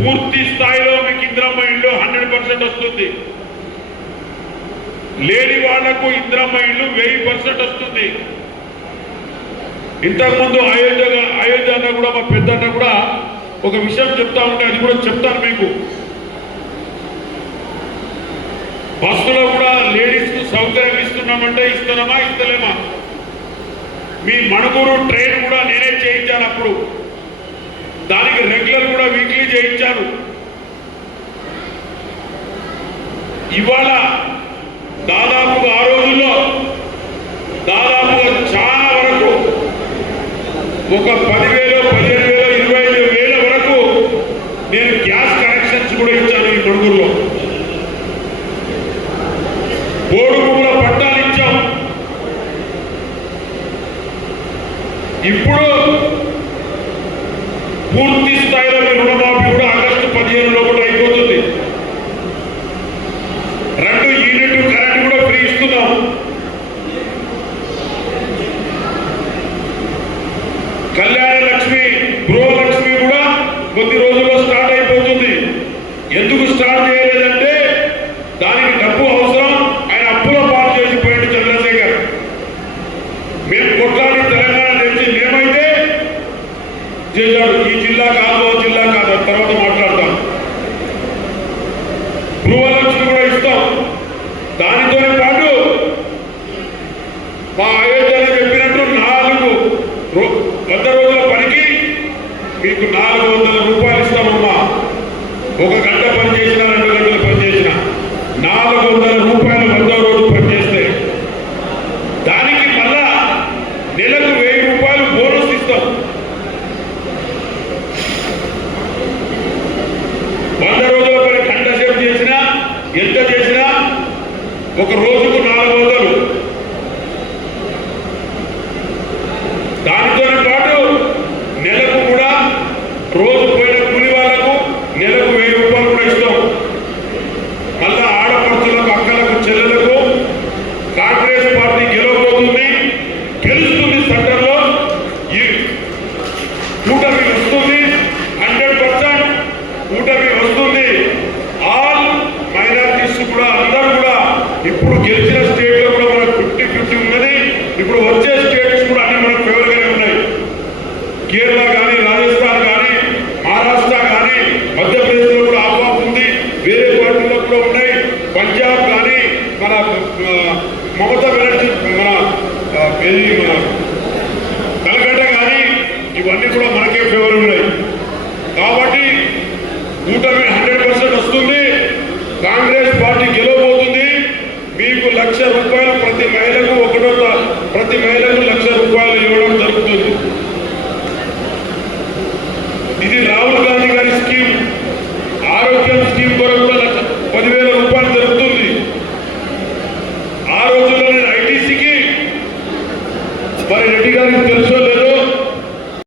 పూర్తి స్థాయిలో మీకు ఇందిరమ్మ ఇల్లు 100% వస్తుంది. లేని వాళ్లకు ఇందిరమ్మ ఇల్లు 1000% వస్తుంది. ఇంతకుముందు అయోధ్య అన్న కూడా మా పెద్దన్న కూడా ఒక విషయం చెప్తా ఉంటే అది కూడా చెప్తాను మీకు. బస్సులో కూడా లేడీస్ కు సౌకర్యం ఇస్తున్నామంటే ఇస్తున్నామా ఇస్తలేమా? మీ మణుగూరు ట్రైన్ కూడా నేనే చేయించాను. అప్పుడు దానికి రెగ్యులర్ కూడా వీక్లీ చేయించాను. ఇవాళ దాదాపుగా ఆ రోజుల్లో దాదాపుగా చాలా వరకు ఒక 10,000, 15,000, 25,000 వరకు నేను గ్యాస్ కనెక్షన్స్ కూడా ఇచ్చాను ఈ మణుగూరులో. బోర్డుకు కూడా పట్టాలు ఇచ్చాం. ఇప్పుడు పూర్తి స్థాయిలో రుణమాఫీ కూడా ఆగస్టు 15 లోపల అయిపోతుంది. 2 యూనిట్ కరెంట్ కూడా ఫ్రీ ఇస్తున్నాం. కళ్యాణ లక్ష్మి, గృహలక్ష్మి కూడా కొద్ది రోజుల్లో స్టార్ట్ అయిపోతుంది. ఎందుకు స్టార్ట్ చేయలేదంటే దానికి డబ్బు అవసరం. ఆయన అప్పులో పాలు చేసిపోయాడు చంద్రశేఖర్. మేము కొట్లాడి తెలంగాణ తెచ్చి మేమైతే చేశాడు. ఈ జిల్లా కాదు, జిల్లా కాదు, తర్వాత మాట్లాడతాం. గృహలక్ష్మి కూడా ఇస్తాం. దానితోనే పాటు మా అయోధ్యలో చెప్పినట్టు 100 రోజుల పనికి మీకు 400 రూపాయలు ఇస్తామమ్మా. 1 గంట పని చేసినా 2 గంటలు పని చేసినా 400 రూపాయలు 100వ రోజు పనిచేస్తే దానికి మళ్ళా నెలకు 1000 రూపాయలు బోనస్ ఇస్తాం. 100 రోజుల పని గంట సేపు చేసినా ఎంత చేసినా ఒక రోజుకు 400. దానితో పాటు నెలకు కూడా రోజు పోయిన కూలి వాళ్ళకు నెలకు 1000 రూపాయలు కూడా ఇస్తాం. మళ్ళా ఆడపడుచులకు, అక్కలకు, చెల్లెలకు కాంగ్రెస్ పార్టీ గెలవబోతుంది, గెలుస్తుంది. సెంటర్లో ఈ కూటమి వస్తుంది. 100% కూటమి వస్తుంది. ఆల్ మైనారిటీస్ కూడా అందరూ కూడా ఇప్పుడు గెలిచిన స్టేట్ లో కూడా మనకు 50-50 ఉన్నది. ఇప్పుడు వచ్చే స్టేట్స్ కూడా అన్ని మనకు ఫేవర్ గానే ఉన్నాయి. కేరళ కానీ, రాజస్థాన్ కానీ, మహారాష్ట్ర కానీ, మధ్యప్రదేశ్ లో కూడా ఆహ్వానం ఉంది. వేరే పార్టీలో కూడా ఉన్నాయి. పంజాబ్ కానీ, మన మమతా బెనర్జీ మన కలకట్ట కానీ ఇవన్నీ కూడా మనకే ఫేవర్ ఉన్నాయి. కాబట్టి కూటమి 100% వస్తుంది. కాంగ్రెస్ పార్టీ గెలవబోతుంది. మీకు 1,00,000 రూపాయలు ప్రతి మహిళకు ప్రతి మహిళకు 1,00,000 రూపాయలు ఇవ్వడం జరుగుతుంది. ఇది రాహుల్ గాంధీ గారి స్కీమ్.